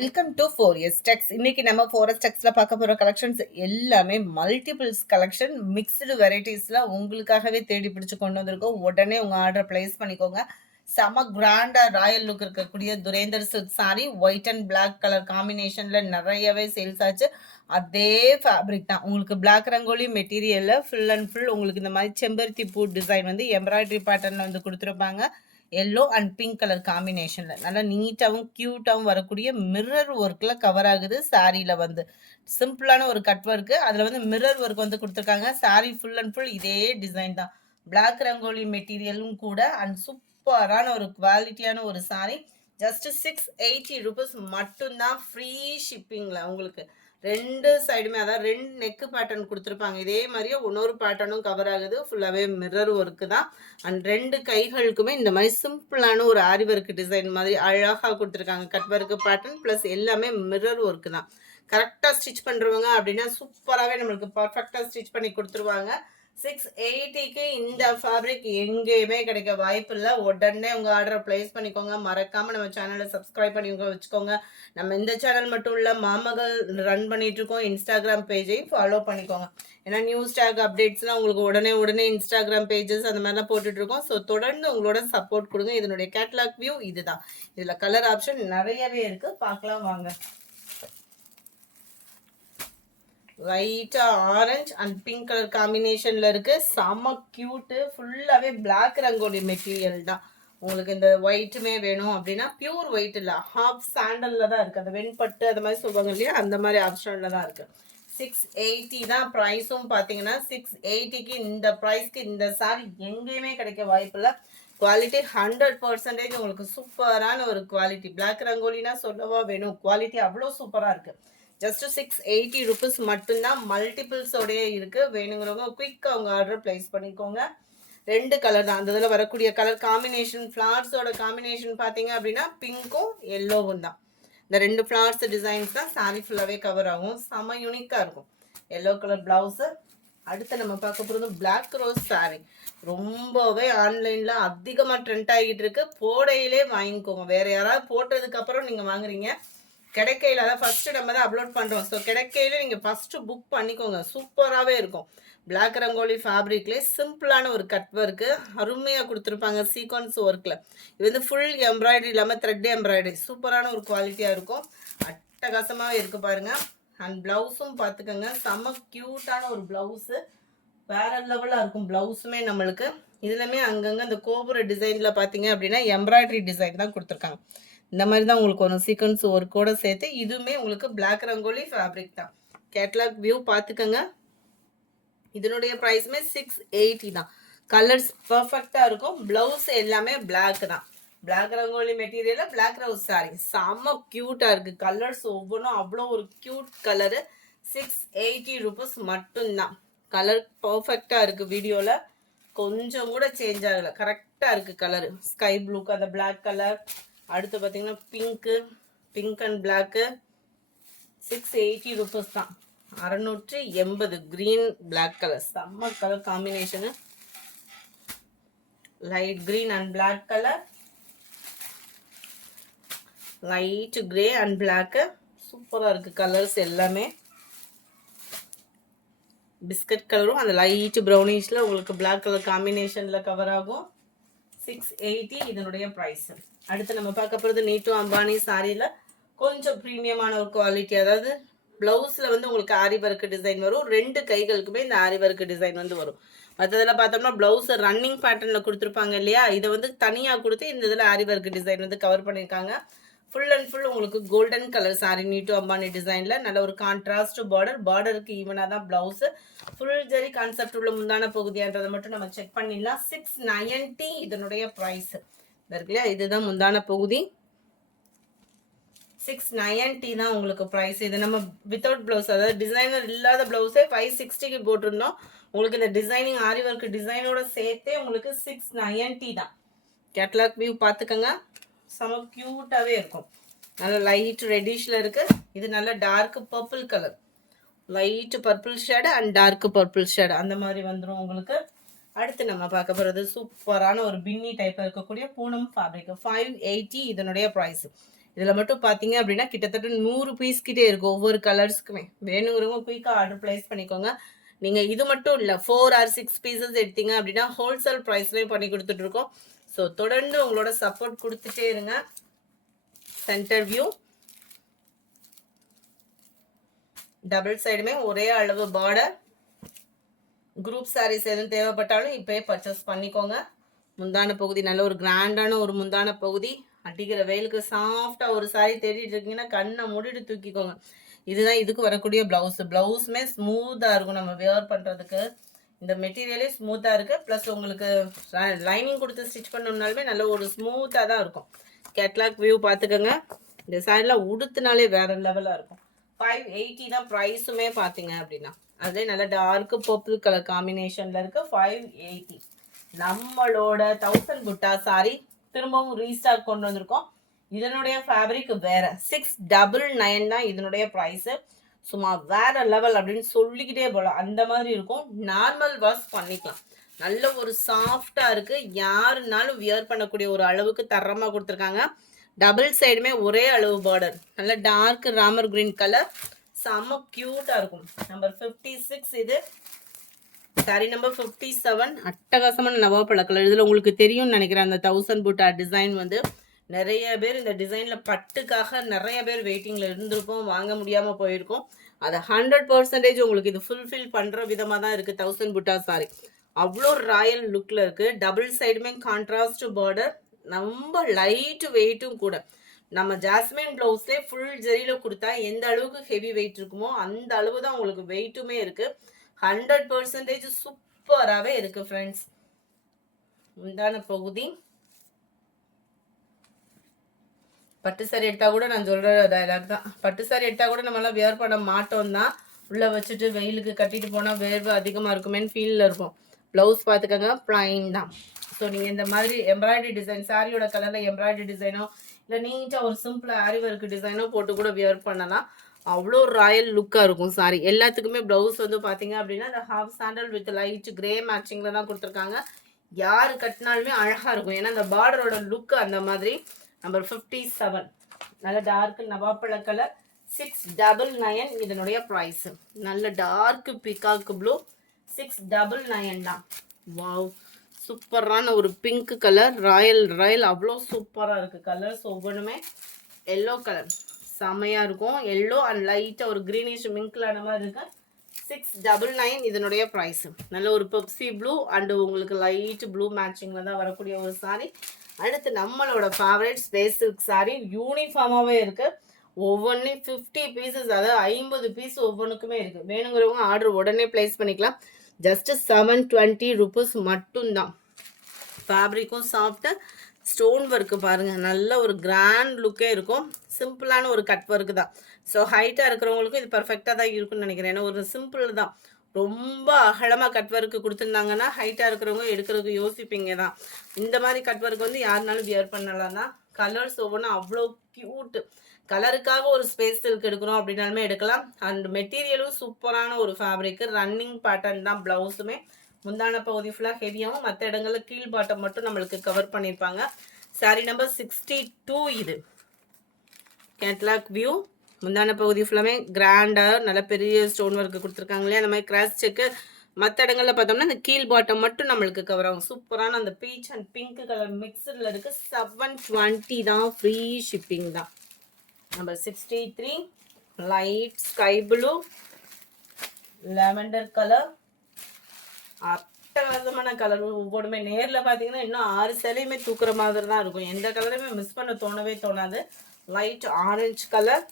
Welcome to 4S Tex. இன்னைக்கு நம்ம 4S Texல பார்க்க போற கலெக்ஷன்ஸ் எல்லாமே மல்டிபிள்ஸ் கலெக்ஷன், மிக்ஸ்டு வெரைட்டிஸ்ல உங்களுக்காகவே தேடி பிடிச்சு கொண்டு வந்திருக்கோம். உடனே உங்க ஆர்டர் பிளேஸ் பண்ணிக்கோங்க. செம கிராண்டா ராயல் லுக் இருக்கக்கூடிய துரேந்தர் silk sari white and black colour காம்பினேஷன்ல நிறையவே சேல்ஸ் ஆச்சு. அதே ஃபேப்ரிக் தான் உங்களுக்கு பிளாக் ரங்கோலி மெட்டீரியல்ல ஃபுல் அண்ட் ஃபுல் உங்களுக்கு இந்த மாதிரி செம்பருத்தி பூ டிசைன் வந்து எம்ப்ராய்டரி பேட்டர்ன்ல வந்து கொடுத்துருப்பாங்க. எல்லோ அண்ட் பிங்க் கலர் காம்பினேஷனில் நல்லா நீட்டாகவும் க்யூட்டாகவும் வரக்கூடிய மிரர் ஒர்க்கில் கவர் ஆகுது. சாரியில் வந்து சிம்பிளான ஒரு கட் ஒர்க்கு, அதில் வந்து மிரர் ஒர்க் வந்து கொடுத்துருக்காங்க. சாரி ஃபுல் அண்ட் ஃபுல் இதே டிசைன் தான், பிளாக் ரங்கோலி மெட்டீரியலும் கூட. அண்ட் சூப்பரான ஒரு குவாலிட்டியான ஒரு சாரி. ஜஸ்ட் 680 rupees மட்டும்தான், ஃப்ரீ ஷிப்பிங்கில் உங்களுக்கு. ரெண்டு சைடுமே அதாவது ரெண்டு நெக்கு பேட்டர்ன் கொடுத்துருப்பாங்க. இதே மாதிரியே இன்னொரு பேட்டர்னும் கவர் ஆகுது. ஃபுல்லாகவே மிரர் ஒர்க்கு தான். அண்ட் ரெண்டு கைகளுக்குமே இந்த மாதிரி சிம்பிளான ஒரு ஆரி ஒர்க் டிசைன் மாதிரி அழகாக கொடுத்துருக்காங்க. கட் ஒர்க்கு பேட்டர்ன் ப்ளஸ் எல்லாமே மிரர் ஒர்க்கு தான். கரெக்டாக ஸ்டிச் பண்ணுறவங்க அப்படின்னா சூப்பராகவே நம்மளுக்கு பர்ஃபெக்டாக ஸ்டிச் பண்ணி கொடுத்துருவாங்க. 680க்கு இந்த ஃபேப்ரிக் எங்கேயுமே கிடைக்க வாய்ப்பு இல்லை. உடனே உங்கள் ஆர்டரை பிளேஸ் பண்ணிக்கோங்க. மறக்காமல் நம்ம சேனலை சப்ஸ்கிரைப் பண்ணி வச்சுக்கோங்க. நம்ம இந்த சேனல் மட்டும் இல்லை, மாமகள் ரன் பண்ணிட்டு இருக்கோம். இன்ஸ்டாகிராம் பேஜையும் ஃபாலோ பண்ணிக்கோங்க. ஏன்னா நியூஸ் டேக் அப்டேட்ஸ்லாம் உங்களுக்கு உடனே இன்ஸ்டாகிராம் பேஜஸ் அந்த மாதிரிலாம் போட்டுட்டு இருக்கோம். ஸோ தொடர்ந்து உங்களோட சப்போர்ட் கொடுங்க. இதனுடைய கேட்லாக் வியூ இதுதான். இதில் கலர் ஆப்ஷன் நிறையவே இருக்குது, பார்க்கலாம் வாங்க. லைட்டா ஆரஞ்சு அண்ட் பிங்க் கலர் காம்பினேஷன்ல இருக்கு. செம்ம கியூட்டு. ஃபுல்லாவே பிளாக் ரங்கோலி மெட்டீரியல் தான். உங்களுக்கு இந்த ஒயிட்டுமே வேணும் அப்படின்னா பியூர் ஒயிட் இல்லை, ஹாஃப் சாண்டல்ல தான் இருக்கு. அந்த வெண்பட்டு அந்த மாதிரி சொல்லுவாங்க இல்லையா, அந்த மாதிரி ஆப்ஷன்ல தான் இருக்கு. 680 தான் ப்ரைஸும். பார்த்தீங்கன்னா 680க்கு இந்த ப்ரைஸ்க்கு இந்த சாரி எங்கேயுமே கிடைக்க வாய்ப்பு இல்லை. குவாலிட்டி 100% உங்களுக்கு சூப்பரான ஒரு குவாலிட்டி. பிளாக் ரங்கோலினா சொல்லவா வேணும், குவாலிட்டி அவ்வளோ சூப்பராக இருக்கு. ஜஸ்ட் 680 rupees மட்டும்தான். மல்டிபிள்ஸோடய இருக்கு. வேணுங்கிறவங்க குயிக்காக அவங்க ஆர்டர் பிளேஸ் பண்ணிக்கோங்க. ரெண்டு கலர் தான் அந்த இதில் வரக்கூடிய கலர் காம்பினேஷன். ஃப்ளார்ஸோட காம்பினேஷன் பார்த்தீங்க அப்படின்னா பிங்க்கும் எல்லோவும் தான். இந்த ரெண்டு ஃப்ளார்ஸ் டிசைன்ஸ் தான் சாரி ஃபுல்லாகவே கவர் ஆகும். செம யூனிக்காக இருக்கும். Yellow colour blouse. அடுத்து நம்ம பார்க்க போகிறது பிளாக் ரோஸ் சாரி. ரொம்பவே ஆன்லைனில் அதிகமாக ட்ரெண்ட் ஆகிட்டு இருக்கு. போடையிலே வாங்கிக்கோங்க. வேற யாராவது போட்டதுக்கப்புறம் நீங்கள் வாங்குறீங்க, கிடைக்கையில் அதான் ஃபஸ்ட்டு நம்ம தான் அப்லோட் பண்ணுறோம். ஸோ கிடைக்கையில் நீங்கள் ஃபஸ்ட்டு புக் பண்ணிக்கோங்க. சூப்பராகவே இருக்கும். பிளாக் ரங்கோலி ஃபேப்ரிக்லேயே சிம்பிளான ஒரு கட் ஒர்க்கு அருமையாக கொடுத்துருப்பாங்க சீக்வன்ஸ் ஒர்க்கில். இது வந்து ஃபுல் எம்ப்ராய்டரி இல்லாமல் த்ரெட் எம்ப்ராய்டரி. சூப்பரான ஒரு குவாலிட்டியாக இருக்கும். அட்டகாசமாக இருக்குது பாருங்கள். அண்ட் ப்ளவுஸும் பார்த்துக்கோங்க, செம்ம க்யூட்டான ஒரு ப்ளவுஸு. வேற லெவலாக இருக்கும் ப்ளவுஸுமே நம்மளுக்கு. இதுலையுமே அங்கங்கே அந்த கோபுர டிசைனில் பார்த்தீங்க அப்படின்னா எம்ப்ராய்டரி டிசைன் தான் கொடுத்துருக்காங்க. இந்த மாதிரி தான் உங்களுக்கு ஒரு சீக்வன்ஸ் ஒர்க்கோட சேர்த்து. இதுவுமே உங்களுக்கு பிளாக் ரங்கோலி ஃபேப்ரிக் தான். கேட்லாக் வியூ பார்த்துக்கோங்க. இதனுடைய ப்ரைஸுமே 680 தான். கலர்ஸ் பர்ஃபெக்டாக இருக்கும். ப்ளவுஸ் எல்லாமே பிளாக் தான். பிளாக் ரங்கோலி மெட்டீரியலில் பிளாக் ரோஸ் சாரி செம்ம க்யூட்டாக இருக்குது. கலர்ஸ் ஒவ்வொன்றும் அவ்வளோ ஒரு க்யூட் கலரு. 680 rupees மட்டும்தான். கலர் பர்ஃபெக்டாக இருக்குது. வீடியோவில் கொஞ்சம் கூட சேஞ்ச் ஆகலை, கரெக்டாக இருக்குது கலரு. ஸ்கை ப்ளூக்கு அந்த பிளாக் கலர். அடுத்து பார்த்தீங்கன்னா பிங்க் அண்ட் பிளாக்கு. 680 rupees தான். 680. கிரீன் பிளாக் கலர் செம்ம colour combination. Light green and black colour, light grey and black. சூப்பராக இருக்குது கலர்ஸ் எல்லாமே. பிஸ்கட் கலரும் அந்த லைட் ப்ரௌனிஷில் உங்களுக்கு பிளாக் கலர் காம்பினேஷனில் கவர் ஆகும். 680 இதனுடைய ப்ரைஸ். அடுத்து நம்ம பார்க்க போகிறது நீட்டு அம்பானி சாரியில் கொஞ்சம் ப்ரீமியமான ஒரு குவாலிட்டி. அதாவது ப்ளவுஸில் வந்து உங்களுக்கு ஆரி ஒர்க் டிசைன் வரும். ரெண்டு கைகளுக்குமே இந்த ஆரி ஒர்க் டிசைன் வந்து வரும். மற்றதில் பார்த்தோம்னா ப்ளவுஸ் ரன்னிங் பேட்டர்னில் கொடுத்துருப்பாங்க இல்லையா, இதை வந்து தனியாக கொடுத்து இந்த இதில் ஆரி ஒர்க் டிசைன் வந்து கவர் பண்ணியிருக்காங்க. ஃபுல் அண்ட் ஃபுல் உங்களுக்கு கோல்டன் கலர் சாரி நீட்டு அம்பானி டிசைனில் நல்ல ஒரு கான்ட்ராஸ்ட் பார்டர். பார்டருக்கு ஈவனாக தான் ப்ளவுஸு. ஃபுல் ஜெரி கான்செப்ட் உள்ள முந்தான பகுதியான்றதை மட்டும் நம்ம செக் பண்ணிடலாம். 690 இதனுடைய ப்ரைஸ் இருக்கு இல்லையா, இதுதான் முந்தான பகுதி. 690 தான் உங்களுக்கு ப்ரைஸ். இது நம்ம வித்தவுட் ப்ளவுஸ், அதாவது டிசைனர் இல்லாத ப்ளவுஸே 560க்கு போட்டிருந்தோம். உங்களுக்கு இந்த டிசைனிங் ஆரி ஒர்க் டிசைனோட சேர்த்தே உங்களுக்கு 690 தான். கேட்லாக் வியூ பார்த்துக்கோங்க. செம க்யூட்டாகவே இருக்கும். நல்ல லைட் ரெட்டிஷில் இருக்குது. இது நல்ல dark purple colour, light purple shade and dark purple shade அந்த மாதிரி வந்துடும் உங்களுக்கு. அடுத்து நம்ம பார்க்க போகிறது சூப்பரான ஒரு பின்னி டைப்பில் இருக்கக்கூடிய பூனம் ஃபேப்ரிக். 580 இதனுடைய ப்ரைஸ். இதில் மட்டும் பார்த்தீங்க அப்படின்னா கிட்டத்தட்ட 100 பீஸ் கிட்டே இருக்கும் ஒவ்வொரு கலர்ஸ்க்குமே. வேணுங்கிறவங்க குயிக்காக ஆர்டர் ப்ளேஸ் பண்ணிக்கோங்க. நீங்கள் இது மட்டும் இல்லை 4 or 6 பீசஸ் எடுத்தீங்க அப்படின்னா ஹோல்சேல் ப்ரைஸ்லேயும் பண்ணி கொடுத்துட்ருக்கோம். ஸோ தொடர்ந்து உங்களோட சப்போர்ட் கொடுத்துட்டே இருங்க. சென்டர் வியூ டபுள் சைடுமே ஒரே அளவு பார்டர். குரூப் சாரீஸ் எதுவும் தேவைப்பட்டாலும் இப்போயே பர்ச்சேஸ் பண்ணிக்கோங்க. முந்தான பகுதி நல்ல ஒரு கிராண்டான ஒரு முந்தான பகுதி. அடிக்கிற வெயிலுக்கு சாஃப்டாக ஒரு சாரி தேடிட்டு இருக்கீங்கன்னா கண்ணை மூடிட்டு தூக்கிக்கோங்க. இதுதான் இதுக்கு வரக்கூடிய ப்ளவுஸு. ப்ளவுஸுமே ஸ்மூத்தாக இருக்கும் நம்ம வியர் பண்ணுறதுக்கு. இந்த மெட்டீரியலே ஸ்மூத்தாக இருக்குது. ப்ளஸ் உங்களுக்கு லைனிங் கொடுத்து ஸ்டிச் பண்ணோம்னாலுமே நல்ல ஒரு ஸ்மூத்தாக தான் இருக்கும். கேட்லாக் வியூ பார்த்துக்கோங்க. இந்த சாரிலாம் உடுத்துனாலே வேறு லெவலாக இருக்கும். 580 தான் ப்ரைஸுமே பார்த்தீங்க அப்படின்னா. அதே நல்ல டார்க்கு பர்பிள் கலர் காம்பினேஷனில் இருக்குது. 580. நம்மளோட 1000 புட்டா சாரி திரும்பவும் ரீஸ்டாக் கொண்டு வந்திருக்கோம். இதனுடைய ஃபேப்ரிக் வேற 699 தான் இதனுடைய ப்ரைஸு. சும்மா வேற லெவல் அப்படின்னு சொல்லிக்கிட்டே போகலாம். அந்த மாதிரி இருக்கும். நார்மல் வாஷ் பண்ணிக்கலாம். நல்ல ஒரு சாஃப்டாக இருக்குது. யாருனாலும் வியர் பண்ணக்கூடிய ஒரு அளவுக்கு தரமாக கொடுத்துருக்காங்க. டபுள் சைடுமே ஒரே அளவு பார்டர். நல்ல டார்க் ராமர் கிரீன் கலர். செம்ம க்யூட்டாக இருக்கும். நம்பர் 56 இது. Sorry number 57. அட்டகாசமான நவாப்பழ கலர். இதில் உங்களுக்கு தெரியும்னு நினைக்கிறேன். அந்த 1000 புட்டா டிசைன் வந்து நிறைய பேர் இந்த டிசைனில் பட்டுக்காக நிறைய பேர் வெயிட்டிங்கில் இருந்திருப்போம். வாங்க முடியாமல் போயிருக்கோம். அதை 100% உங்களுக்கு இது ஃபுல்ஃபில் பண்ணுற விதமாக தான் இருக்குது. 1000 புட்டா சாரி அவ்வளோ ராயல் லுக்கில் இருக்குது. டபுள் சைடுமே கான்ட்ராஸ்ட் பார்டர். ரொம்ப லைட் வெயிட்டும் கூட. நம்ம ஜாஸ்மின் ப்ளவுஸ்லேயே ஃபுல் ஜெரியில் கொடுத்தா எந்த அளவுக்கு ஹெவி வெயிட் இருக்குமோ அந்த அளவு தான் உங்களுக்கு வெயிட்டுமே இருக்குது. 100% சூப்பராகவே இருக்குது ஃப்ரெண்ட்ஸ். உண்டான பகுதி பட்டு சாரி எடுத்தால் கூட நான் சொல்கிற டைலாக் தான். பட்டு சாரி எடுத்தால் கூட நம்மளாம் வியர் பண்ண மாட்டோம் தான். உள்ளே வச்சுட்டு வெயிலுக்கு கட்டிட்டு போனால் வேர்வை அதிகமாக இருக்குமேன்னு ஃபீலில் இருக்கும். ப்ளவுஸ் பார்த்துக்கோங்க, ப்ளைன் தான். ஸோ நீங்கள் இந்த மாதிரி எம்ப்ராய்டரி டிசைன் சாரியோட கலரில் எம்ப்ராய்டரி டிசைனோ இல்லை நீட்டாக ஒரு சிம்பிள் ஆரி ஒர்க் டிசைனோ போட்டு கூட வியர் பண்ணலாம். அவ்வளோ ராயல் லுக்காக இருக்கும் சாரி. எல்லாத்துக்குமே ப்ளவுஸ் வந்து பார்த்தீங்க அப்படின்னா இந்த half sandal with light grey மேட்சிங்கில் தான் கொடுத்துருக்காங்க. யார் கட்டினாலுமே அழகாக இருக்கும். ஏன்னா அந்த பார்டரோட லுக்கு அந்த மாதிரி. நம்பர் 57 நல்ல டார்க் நவாப்பழ கலர். 699 இதனுடைய ப்ரைஸு. நல்ல டார்க் பிகாக் ப்ளூ. 699 தான். வாவ், சூப்பரான ஒரு பிங்க் கலர். ராயல் அவ்வளோ சூப்பராக இருக்குது. கலர்ஸ் ஒவ்வொன்றுமே எல்லோ கலர் செம்மையாக இருக்கும். எல்லோ அண்ட் லைட்டாக ஒரு க்ரீனிஷ் மிங்க்லான மாதிரி இருக்கு. 699 இதனுடைய ப்ரைஸு. நல்ல ஒரு பெப்சி ப்ளூ அண்டு உங்களுக்கு லைட் ப்ளூ மேட்சிங்கில் தான் வரக்கூடிய ஒரு சாரி. அடுத்து நம்மளோட ஃபேவரட் ஸ்பேஸ் சில்க் சாரி. யூனிஃபார்மாகவே இருக்குது. ஒவ்வொன்றையும் 50 பீசஸ், அதாவது 50 பீஸ் ஒவ்வொன்றுக்குமே இருக்குது. வேணுங்கிறவங்க ஆர்டர் உடனே ப்ளேஸ் பண்ணிக்கலாம். ஜஸ்ட்டு 720 ருபீஸ் மட்டும்தான். ஃபேப்ரிக்கும் சாஃப்ட்டு. ஸ்டோன் ஒர்க்கு பாருங்கள், நல்ல ஒரு கிராண்ட் லுக்கே இருக்கும். சிம்பிளான ஒரு கட் ஒர்க்கு தான். ஸோ ஹைட்டாக இருக்கிறவங்களுக்கும் இது பர்ஃபெக்டாக தான் இருக்குன்னு நினைக்கிறேன். ஏன்னா ஒரு சிம்பிள் தான். ரொம்ப அகலமாக கட் ஒர்க்கு கொடுத்துருந்தாங்கன்னா ஹைட்டாக இருக்கிறவங்க எடுக்கிறதுக்கு யோசிப்பீங்க தான். இந்த மாதிரி கட் ஒர்க் வந்து யாருனாலும் வியர் பண்ணலாம் தான். கலர்ஸ் ஒவ்வொன்றும் அவ்வளோ க்யூட்டு. கலருக்காக ஒரு ஸ்பேஸ் சில்க் எடுக்கிறோம் அப்படின்னாலுமே எடுக்கலாம். அண்ட் மெட்டீரியலும் சூப்பரான ஒரு ஃபேப்ரிக்கு. ரன்னிங் பேட்டர்ன் தான் ப்ளவுஸுமே. முந்தான பகுதி ஃபுல்லாக ஹெவியாகவும் மற்ற இடங்களில் கீழ் பாட்டம் மட்டும் நம்மளுக்கு கவர் பண்ணியிருப்பாங்க. சாரி நம்பர் 62 இது. Catalogue view. முந்தான பகுதி ஃபுல்லாமே கிராண்டாக நல்ல பெரிய ஸ்டோன் ஒர்க்கு கொடுத்துருக்காங்களே. அந்த மாதிரி கிராஸ் செக்கு. மற்ற இடங்களில் பார்த்தோம்னா இந்த கீழ் பாட்டம் மட்டும் நம்மளுக்கு கவர் ஆகும். சூப்பரான அந்த பீச் அண்ட் பிங்க் கலர் மிக்சரில் இருக்குது. 720 தான். ஃப்ரீ ஷிப்பிங் தான். Number 63 light sky blue lavender colour. அட்டகாசமான கலர். ஒவ்வொன்றுமே நேரில் பார்த்தீங்கன்னா இன்னும் 6 சேலையுமே தூக்குற மாதிரி தான் இருக்கும். எந்த கலருமே மிஸ் பண்ண தோணவே தோணாது. லைட் ஆரஞ்சு கலர்,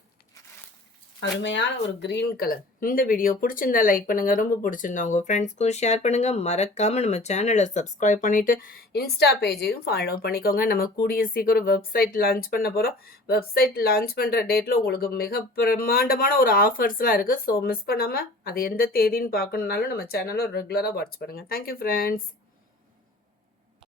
அருமையான ஒரு கிரீன் கலர். இந்த வீடியோ பிடிச்சிருந்தா லைக் பண்ணுங்க. ரொம்ப பிடிச்சிருந்தா உங்கள் ஃப்ரெண்ட்ஸ்க்கும் ஷேர் பண்ணுங்க. மறக்காம நம்ம சேனலை சப்ஸ்கிரைப் பண்ணிட்டு இன்ஸ்டா பேஜையும் ஃபாலோ பண்ணிக்கோங்க. நம்ம கூடிய சீக்கிரம் வெப்சைட் லான்ச் பண்ண போகிறோம். வெப்சைட் லான்ச் பண்ணுற டேட்டில் உங்களுக்கு மிக பிரம்மாண்டமான ஒரு ஆஃபர்ஸ்லாம் இருக்குது. ஸோ மிஸ் பண்ணாமல் அது எந்த தேதின்னு பார்க்கணுன்னாலும் நம்ம சேனலை ரெகுலராக வாட்ச் பண்ணுங்கள். Thank you friends.